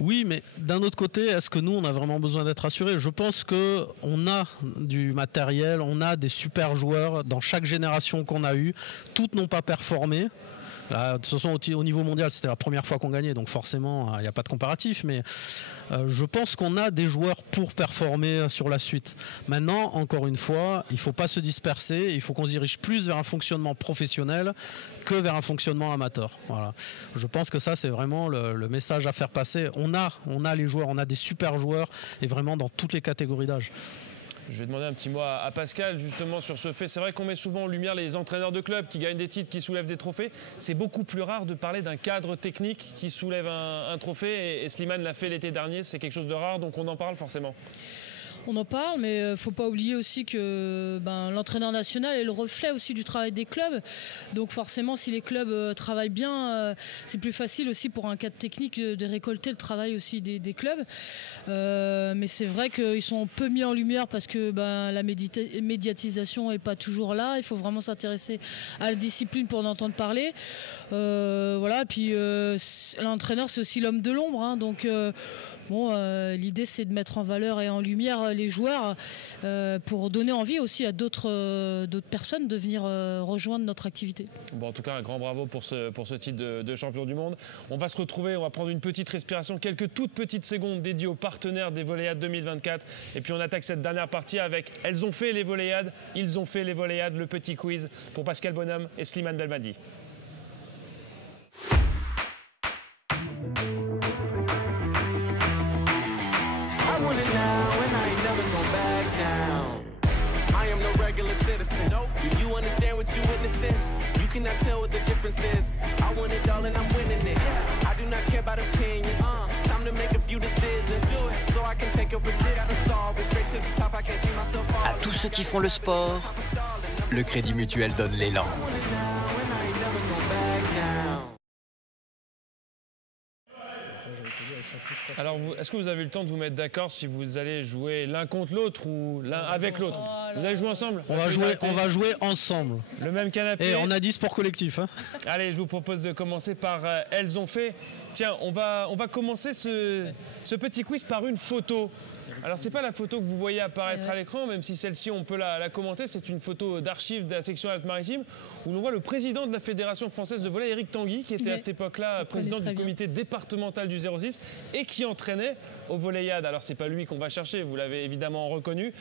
Oui, mais d'un autre côté, est-ce que nous, on a vraiment besoin d'être rassurés? Je pense qu'on a du matériel, on a des super joueurs dans chaque génération qu'on a eue. Toutes n'ont pas performé. Là, de toute façon, au niveau mondial, c'était la première fois qu'on gagnait, donc forcément, il n'y a pas de comparatif. Mais je pense qu'on a des joueurs pour performer sur la suite. Maintenant, encore une fois, il ne faut pas se disperser. Il faut qu'on se dirige plus vers un fonctionnement professionnel que vers un fonctionnement amateur. Voilà. Je pense que ça, c'est vraiment le message à faire passer. On a les joueurs, on a des super joueurs, et vraiment dans toutes les catégories d'âge. Je vais demander un petit mot à Pascal justement sur ce fait. C'est vrai qu'on met souvent en lumière les entraîneurs de clubs qui gagnent des titres, qui soulèvent des trophées. C'est beaucoup plus rare de parler d'un cadre technique qui soulève un trophée. Et Slimane l'a fait l'été dernier. C'est quelque chose de rare, donc on en parle forcément. On en parle, mais il ne faut pas oublier aussi que l'entraîneur national est le reflet aussi du travail des clubs. Donc forcément, si les clubs travaillent bien, c'est plus facile aussi pour un cadre technique de récolter le travail aussi des clubs. Mais c'est vrai qu'ils sont peu mis en lumière parce que la médiatisation n'est pas toujours là. Il faut vraiment s'intéresser à la discipline pour en entendre parler. Voilà. Puis l'entraîneur, c'est aussi l'homme de l'ombre. Hein, donc l'idée, c'est de mettre en valeur et en lumière les joueurs pour donner envie aussi à d'autres personnes de venir rejoindre notre activité. Bon, en tout cas, un grand bravo pour ce titre de champion du monde. On va se retrouver, on va prendre une petite respiration, quelques toutes petites secondes dédiées aux partenaires des Voléiades 2024. Et puis on attaque cette dernière partie avec « Elles ont fait les Voléiades, ils ont fait les Voléiades », le petit quiz pour Pascal Bonhomme et Slimane Belmadi. Citizen. Do you understand what you're witnessing? You cannot tell what the difference is. I want it all and I'm winning it. I do not care about opinions. Time to make a few decisions. So I can take a resistance. Always straight to the top. I can't see myself falling. À tous ceux qui font le sport, le Crédit Mutuel donne l'élan. Alors, est-ce que vous avez eu le temps de vous mettre d'accord si vous allez jouer l'un contre l'autre ou l'un avec l'autre? Vous allez jouer ensemble? On va jouer ensemble. Le même canapé. Et on a dit sport collectif. Hein. Allez, je vous propose de commencer par Elles ont fait. Tiens, on va commencer ce petit quiz par une photo. Alors, c'est pas la photo que vous voyez apparaître à l'écran, même si celle-ci, on peut la commenter. C'est une photo d'archives de la section Alpes-Maritimes où l'on voit le président de la Fédération française de volley, Éric Tanguy, qui était à cette époque-là président du comité départemental du 06 et qui entraînait aux Voléiades. Alors, c'est pas lui qu'on va chercher, vous l'avez évidemment reconnu.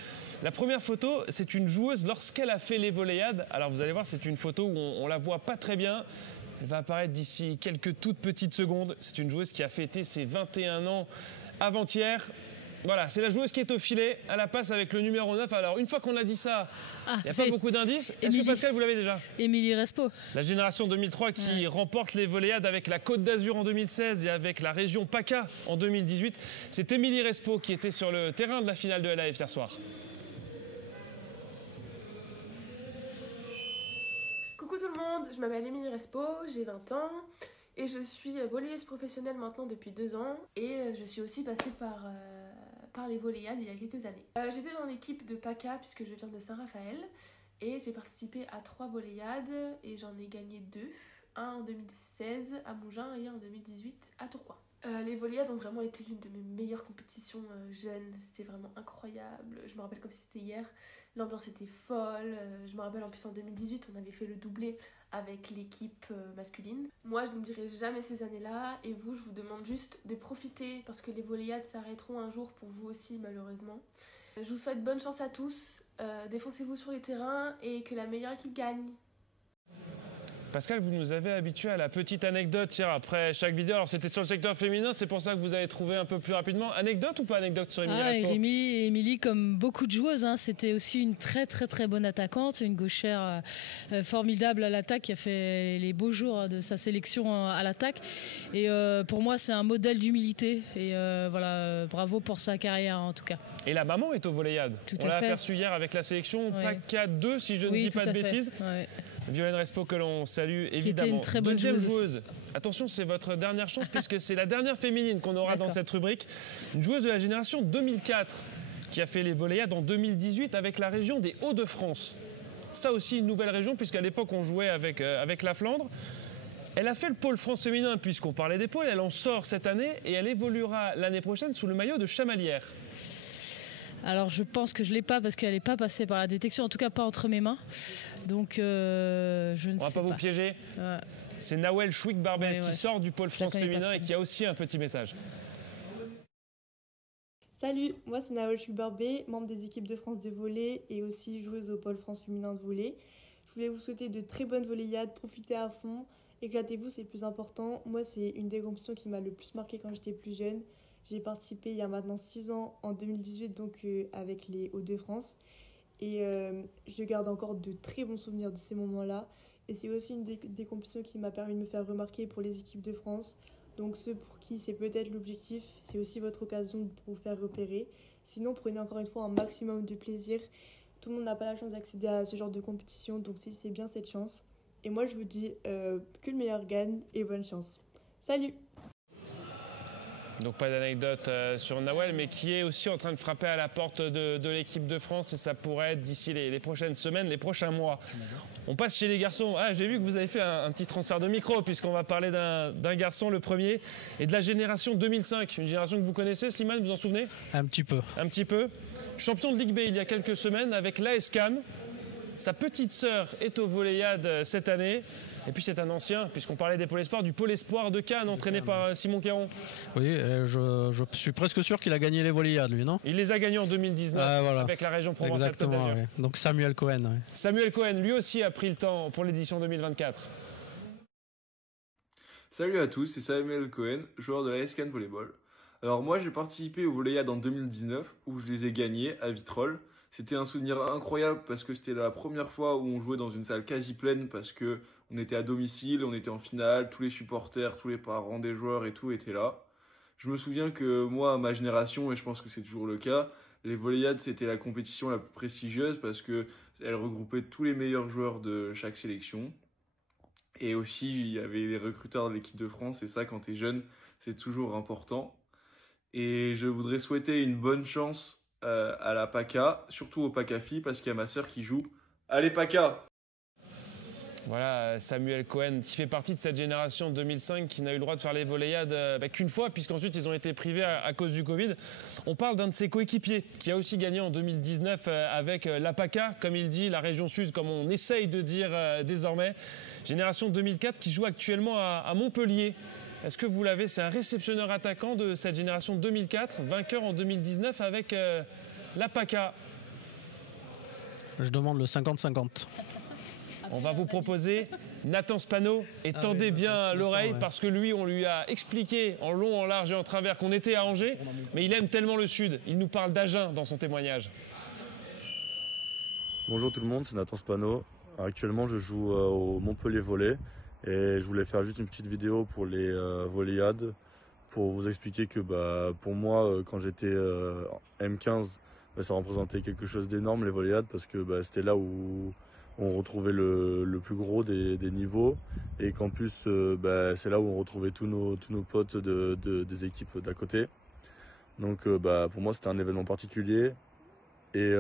La première photo, c'est une joueuse lorsqu'elle a fait les Voléiades. Alors, vous allez voir, c'est une photo où on la voit pas très bien. Elle va apparaître d'ici quelques toutes petites secondes. C'est une joueuse qui a fêté ses 21 ans avant-hier. Voilà, c'est la joueuse qui est au filet, à la passe avec le numéro 9. Alors, une fois qu'on a dit ça, il n'y a pas beaucoup d'indices. Est-ce que Pascal, vous l'avez déjà? Émilie Respo. La génération 2003 qui remporte les Voléiades avec la Côte d'Azur en 2016 et avec la région PACA en 2018. C'est Émilie Respo qui était sur le terrain de la finale de LAF hier soir. Coucou tout le monde, je m'appelle Émilie Respo, j'ai 20 ans. Et je suis volleyeuse professionnelle maintenant depuis 2 ans. Et je suis aussi passée par les Voléiades il y a quelques années. J'étais dans l'équipe de PACA puisque je viens de Saint-Raphaël. Et j'ai participé à 3 Voléiades et j'en ai gagné 2. Un en 2016 à Mougins et un en 2018 à Tourcoing. Les Voléiades ont vraiment été l'une de mes meilleures compétitions jeunes. C'était vraiment incroyable. Je me rappelle comme si c'était hier. L'ambiance était folle. Je me rappelle en plus en 2018, on avait fait le doublé avec l'équipe masculine. Moi, je n'oublierai jamais ces années-là. Et vous, je vous demande juste de profiter parce que les Voléiades s'arrêteront un jour pour vous aussi, malheureusement. Je vous souhaite bonne chance à tous. Défoncez-vous sur les terrains et que la meilleure équipe gagne. Pascal, vous nous avez habitués à la petite anecdote hier après chaque vidéo. Alors c'était sur le secteur féminin, c'est pour ça que vous avez trouvé un peu plus rapidement. Anecdote ou pas anecdote sur Émilie Respo? Émilie, comme beaucoup de joueuses, hein, c'était aussi une très très très bonne attaquante, une gauchère formidable à l'attaque qui a fait les beaux jours de sa sélection à l'attaque. Et pour moi, c'est un modèle d'humilité. Et voilà, bravo pour sa carrière en tout cas. Et la maman est aux Voléiades. On l'a aperçu hier avec la sélection PACA 2, si je ne dis pas de bêtises. Ouais. Violaine Respo que l'on salue évidemment. Une très bonne deuxième joueuse. Attention, c'est votre dernière chance puisque c'est la dernière féminine qu'on aura dans cette rubrique. Une joueuse de la génération 2004 qui a fait les Voléiades en 2018 avec la région des Hauts-de-France. Ça aussi une nouvelle région puisqu'à l'époque on jouait avec la Flandre. Elle a fait le pôle France féminin puisqu'on parlait des pôles. Elle en sort cette année et elle évoluera l'année prochaine sous le maillot de Chamalières. Alors je pense que je ne l'ai pas parce qu'elle n'est pas passée par la détection, en tout cas pas entre mes mains. Donc je ne sais pas. On ne va pas vous piéger. Ouais. C'est Nawel Chouik-Barbès qui sort du pôle France féminin et qui a aussi un petit message. Salut, moi c'est Nawel Chouik-Barbès, membre des équipes de France de volley et aussi joueuse au pôle France féminin de volley. Je voulais vous souhaiter de très bonnes Voléiades, profitez à fond, éclatez-vous, c'est le plus important. Moi c'est une des compétitions qui m'a le plus marqué quand j'étais plus jeune. J'ai participé il y a maintenant 6 ans, en 2018, donc avec les Hauts-de-France. Et je garde encore de très bons souvenirs de ces moments-là. Et c'est aussi une des compétitions qui m'a permis de me faire remarquer pour les équipes de France. Donc ceux pour qui c'est peut-être l'objectif, c'est aussi votre occasion pour vous faire repérer. Sinon, prenez encore une fois un maximum de plaisir. Tout le monde n'a pas la chance d'accéder à ce genre de compétition, donc c'est bien cette chance. Et moi, je vous dis que le meilleur gagne et bonne chance. Salut! Donc pas d'anecdote sur Nawel, mais qui est aussi en train de frapper à la porte de l'équipe de France, et ça pourrait être d'ici les prochaines semaines, les prochains mois. On passe chez les garçons. Ah, j'ai vu que vous avez fait un petit transfert de micro, puisqu'on va parler d'un garçon, le premier, et de la génération 2005, une génération que vous connaissez, Slimane, vous en souvenez? Un petit peu. Un petit peu. Champion de Ligue B il y a quelques semaines avec l'AS Cannes. Sa petite sœur est au Volleyade cette année. Et puis c'est un ancien, puisqu'on parlait des Pôles Espoirs, du Pôle Espoir de Cannes, entraîné par Simon Caron. Oui, je suis presque sûr qu'il a gagné les Volleyades, lui, non? Il les a gagnés en 2019 voilà. avec la région Provence-Alpes-Côte d'Azur. Oui. Donc Samuel Cohen. Oui. Samuel Cohen, lui aussi a pris le temps pour l'édition 2024. Salut à tous, c'est Samuel Cohen, joueur de l'AS Cannes Volleyball. Alors moi j'ai participé au Volleyade en 2019 où je les ai gagnés à Vitrolles. C'était un souvenir incroyable parce que c'était la première fois où on jouait dans une salle quasi pleine parce que on était à domicile, on était en finale, tous les supporters, tous les parents des joueurs et tout étaient là. Je me souviens que moi, à ma génération, et je pense que c'est toujours le cas, les Volleyades c'était la compétition la plus prestigieuse parce que elle regroupait tous les meilleurs joueurs de chaque sélection. Et aussi, il y avait les recruteurs de l'équipe de France et ça, quand t'es jeune, c'est toujours important. Et je voudrais souhaiter une bonne chance à la PACA, surtout au PACA filles, parce qu'il y a ma sœur qui joue. Allez PACA! Voilà, Samuel Cohen, qui fait partie de cette génération 2005 qui n'a eu le droit de faire les Volleyades qu'une fois, puisqu'ensuite ils ont été privés à cause du Covid. On parle d'un de ses coéquipiers qui a aussi gagné en 2019 avec la PACA, comme il dit, la région sud, comme on essaye de dire désormais. Génération 2004 qui joue actuellement à Montpellier. Est-ce que vous l'avez? C'est un réceptionneur attaquant de cette génération 2004, vainqueur en 2019 avec la PACA. Je demande le 50-50. On va vous proposer Nathan Spano, et tendez bien l'oreille parce que lui, on lui a expliqué en long, en large et en travers qu'on était à Angers, mais il aime tellement le Sud. Il nous parle d'Agen dans son témoignage. Bonjour tout le monde, c'est Nathan Spano. Actuellement, je joue au Montpellier Volley et je voulais faire juste une petite vidéo pour les Volleyades pour vous expliquer que pour moi, quand j'étais M15, ça représentait quelque chose d'énorme les Volleyades parce que c'était là où on retrouvait le plus gros des niveaux et qu'en plus c'est là où on retrouvait tous nos potes des équipes d'à côté. Donc pour moi c'était un événement particulier et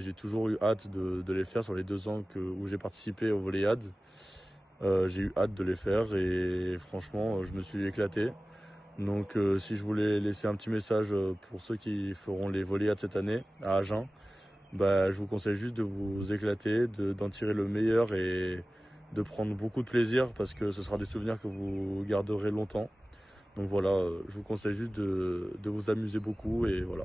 j'ai toujours eu hâte de les faire sur les 2 ans où j'ai participé aux Volleyades. J'ai eu hâte de les faire et franchement je me suis éclaté. Donc si je voulais laisser un petit message pour ceux qui feront les Volleyades cette année à Agen, je vous conseille juste de vous éclater, d'en tirer le meilleur et de prendre beaucoup de plaisir parce que ce sera des souvenirs que vous garderez longtemps. Donc voilà, je vous conseille juste de vous amuser beaucoup et voilà.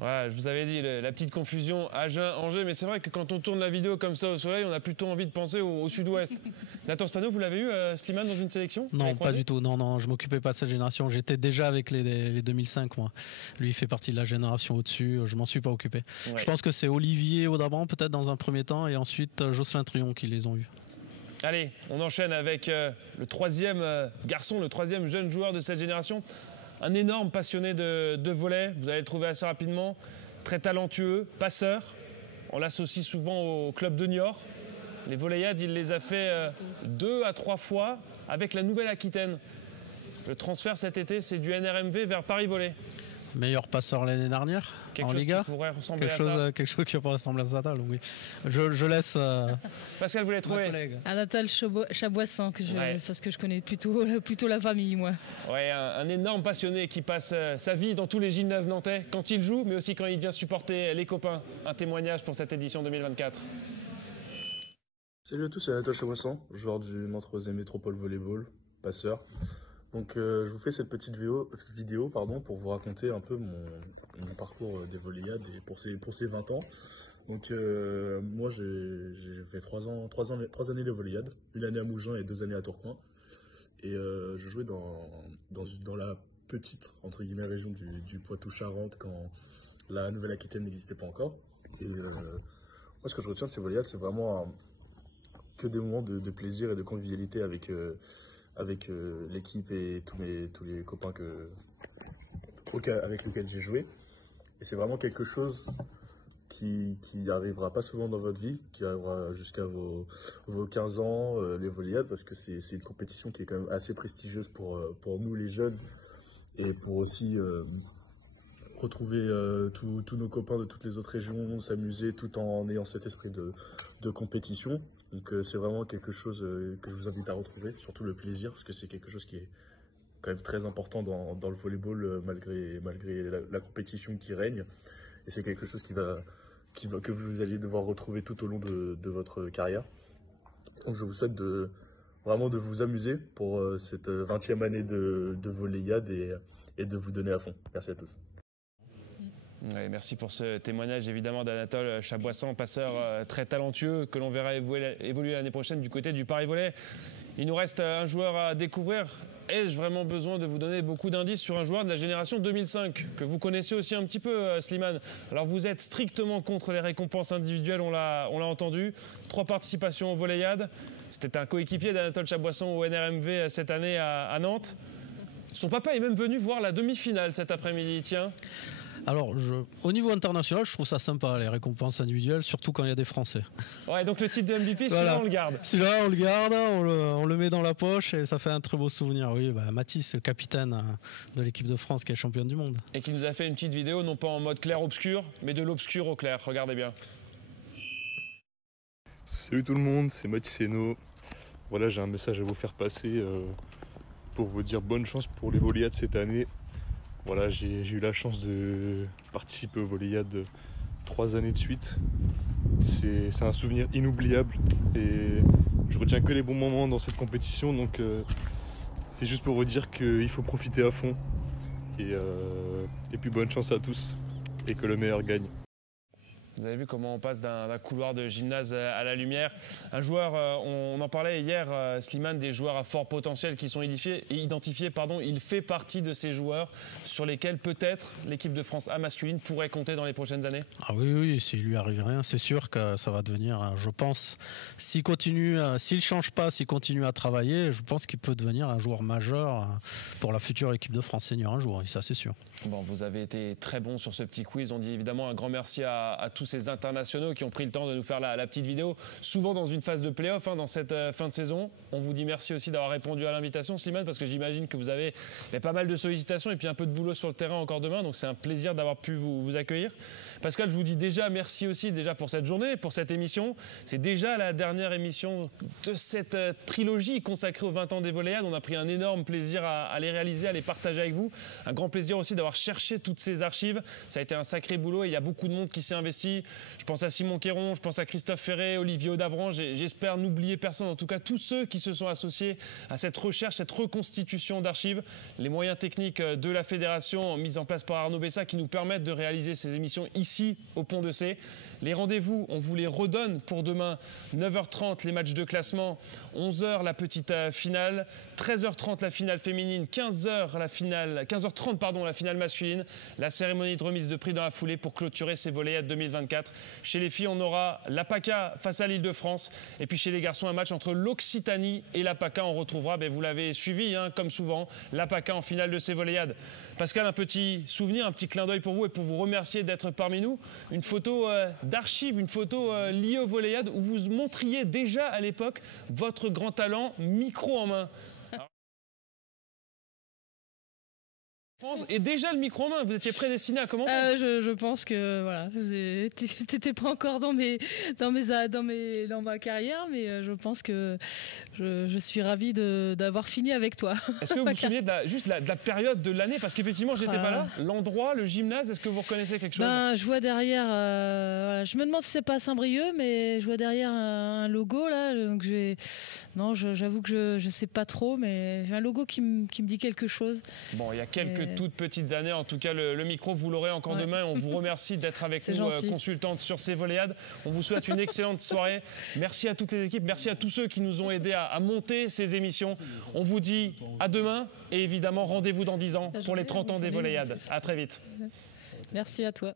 Ouais, je vous avais dit, la petite confusion Agen-Angers, mais c'est vrai que quand on tourne la vidéo comme ça au soleil, on a plutôt envie de penser au sud-ouest. Nathan Spano, vous l'avez eu, Slimane, dans une sélection? Non, pas du tout. Non, je m'occupais pas de cette génération. J'étais déjà avec les 2005, moi. Lui, il fait partie de la génération au-dessus. Je m'en suis pas occupé. Ouais. Je pense que c'est Olivier Audabran, peut-être dans un premier temps, et ensuite Jocelyn Trion qui les ont eus. Allez, on enchaîne avec le 3e garçon, le 3e jeune joueur de cette génération. Un énorme passionné de volley, vous allez le trouver assez rapidement, très talentueux, passeur. On l'associe souvent au club de Niort. Les Volleyades, il les a fait 2 à 3 fois avec la Nouvelle-Aquitaine. Le transfert cet été, c'est du NRMV vers Paris Volley. Meilleur passeur l'année dernière en Liga. Quelque chose qui pourrait ressembler à ça. Donc oui. Je laisse. Pascal, vous l'avez trouvé? Anatole Chaboissan, parce que je connais plutôt la famille, moi. Ouais, un énorme passionné qui passe sa vie dans tous les gymnases nantais quand il joue, mais aussi quand il vient supporter les copains. Un témoignage pour cette édition 2024. Salut à tous, c'est Anatole Chaboissan, joueur du Montreuil Métropole Volleyball, passeur. Donc je vous fais cette petite vidéo pour vous raconter un peu mon parcours des Volleyades et pour ces 20 ans. Donc moi j'ai fait 3 années les Volleyades, 1 année à Mougins et 2 années à Tourcoing. Et je jouais dans la petite entre guillemets région du Poitou-Charentes quand la Nouvelle-Aquitaine n'existait pas encore. Et moi ce que je retiens de ces Volleyades, c'est vraiment que des moments de plaisir et de convivialité avec avec l'équipe et tous les copains avec lesquels j'ai joué. Et c'est vraiment quelque chose qui n'arrivera pas souvent dans votre vie, qui arrivera jusqu'à vos 15 ans, les volleyades, parce que c'est une compétition qui est quand même assez prestigieuse pour nous les jeunes, et pour aussi retrouver tous nos copains de toutes les autres régions, s'amuser tout en ayant cet esprit de compétition. Donc c'est vraiment quelque chose que je vous invite à retrouver, surtout le plaisir, parce que c'est quelque chose qui est quand même très important dans le volleyball, malgré la compétition qui règne. Et c'est quelque chose que vous allez devoir retrouver tout au long de votre carrière. Donc je vous souhaite vraiment de vous amuser pour cette 20e année de volleyade et de vous donner à fond. Merci à tous. Ouais, merci pour ce témoignage évidemment d'Anatole Chaboissan, passeur très talentueux que l'on verra évoluer l'année prochaine du côté du Paris Volley. Il nous reste un joueur à découvrir. Ai-je vraiment besoin de vous donner beaucoup d'indices sur un joueur de la génération 2005 que vous connaissez aussi un petit peu, Slimane? Alors vous êtes strictement contre les récompenses individuelles, on l'a entendu. 3 participations au Volleyade. C'était un coéquipier d'Anatole Chaboissan au NRMV cette année à Nantes. Son papa est même venu voir la demi-finale cet après-midi, tiens. Alors, au niveau international, je trouve ça sympa, les récompenses individuelles, surtout quand il y a des Français. Ouais, donc le titre de MVP, celui-là, voilà. On le garde. Celui-là, on le garde, on le met dans la poche et ça fait un très beau souvenir. Oui, Mathis, c'est le capitaine de l'équipe de France qui est championne du monde. Et qui nous a fait une petite vidéo, non pas en mode clair-obscur, mais de l'obscur au clair. Regardez bien. Salut tout le monde, c'est Mathis Hainaut. Voilà, j'ai un message à vous faire passer pour vous dire bonne chance pour les Volleyades cette année. Voilà, j'ai eu la chance de participer aux Volleyades 3 années de suite. C'est un souvenir inoubliable et je retiens que les bons moments dans cette compétition. Donc c'est juste pour vous dire qu'il faut profiter à fond. Et puis bonne chance à tous et que le meilleur gagne. Vous avez vu comment on passe d'un couloir de gymnase à la lumière. Un joueur, on en parlait hier, Slimane, des joueurs à fort potentiel qui sont identifiés. Il fait partie de ces joueurs sur lesquels peut-être l'équipe de France A masculine pourrait compter dans les prochaines années. Ah oui, s'il lui arrive rien, c'est sûr que ça va devenir, je pense, s'il ne change pas, s'il continue à travailler, je pense qu'il peut devenir un joueur majeur pour la future équipe de France senior un jour, ça c'est sûr. Bon, vous avez été très bon sur ce petit quiz. On dit évidemment un grand merci à tous ces internationaux qui ont pris le temps de nous faire la petite vidéo, souvent dans une phase de play-off, dans cette fin de saison. On vous dit merci aussi d'avoir répondu à l'invitation, Slimane, parce que j'imagine que vous avez pas mal de sollicitations et puis un peu de boulot sur le terrain encore demain. Donc c'est un plaisir d'avoir pu vous accueillir. Pascal, je vous dis déjà merci aussi pour cette journée, pour cette émission. C'est déjà la dernière émission de cette trilogie consacrée aux 20 ans des Volleyades. On a pris un énorme plaisir à les réaliser, à les partager avec vous. Un grand plaisir aussi d'avoir cherché toutes ces archives. Ça a été un sacré boulot et il y a beaucoup de monde qui s'est investi. Je pense à Simon Quéron, je pense à Christophe Ferré, Olivier Audabran. J'espère n'oublier personne, en tout cas tous ceux qui se sont associés à cette recherche, cette reconstitution d'archives. Les moyens techniques de la fédération mis en place par Arnaud Bessa qui nous permettent de réaliser ces émissions ici au Pont de C. Les rendez-vous, on vous les redonne pour demain. 9h30, les matchs de classement. 11h, la petite finale. 13h30, la finale féminine. 15h30, la finale masculine. La cérémonie de remise de prix dans la foulée pour clôturer ces Volleyades 2024. Chez les filles, on aura la PACA face à l'Île-de-France. Et puis chez les garçons, un match entre l'Occitanie et la PACA. On retrouvera, vous l'avez suivi, comme souvent, la PACA en finale de ces Volleyades. Pascal, un petit souvenir, un petit clin d'œil pour vous et pour vous remercier d'être parmi nous. Une photo d'archives, une photo liée aux Volleyades où vous montriez déjà à l'époque votre grand talent, micro en main. Et déjà le micro en main, vous étiez prédestiné à commenter. Je pense que voilà, t'étais pas encore dans ma carrière, mais je pense que je suis ravie d'avoir fini avec toi. Est-ce que vous vous souvenez de la période de l'année, parce qu'effectivement j'étais pas là, l'endroit, le gymnase, est-ce que vous reconnaissez quelque chose? Je vois derrière, je me demande si c'est pas à Saint-Brieuc, mais je vois derrière un logo là, donc j'avoue que je sais pas trop, mais j'ai un logo qui me dit quelque chose. Bon, il y a quelques toutes petites années, en tout cas le micro vous l'aurez encore demain. On vous remercie d'être avec nous, consultante sur ces Volleyades. On vous souhaite une excellente soirée. Merci à toutes les équipes, merci à tous ceux qui nous ont aidés à monter ces émissions. On vous dit à demain et évidemment rendez-vous dans 10 ans pour les 30 ans des Volleyades. À très vite. Merci à toi.